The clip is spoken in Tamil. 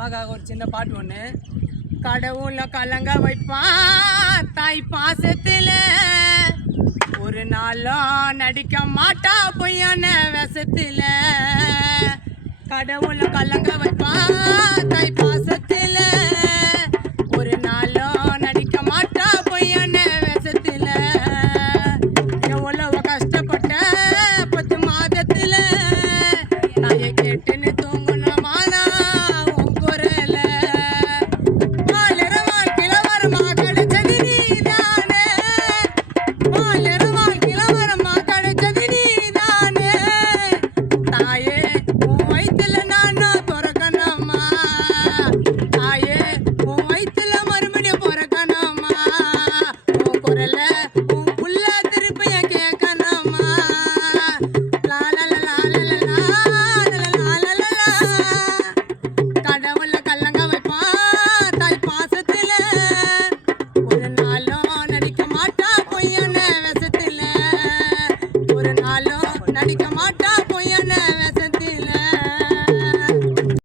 அம்மாக்காக ஒரு சின்ன பாட்டு ஒன்று. கடவுள கலங்க வைப்பான் தாய் பாசத்தில், ஒரு நாளும் நடிக்க மாட்டா பொய்யான விஷத்தில். கடவுள கலங்க வைப்பான்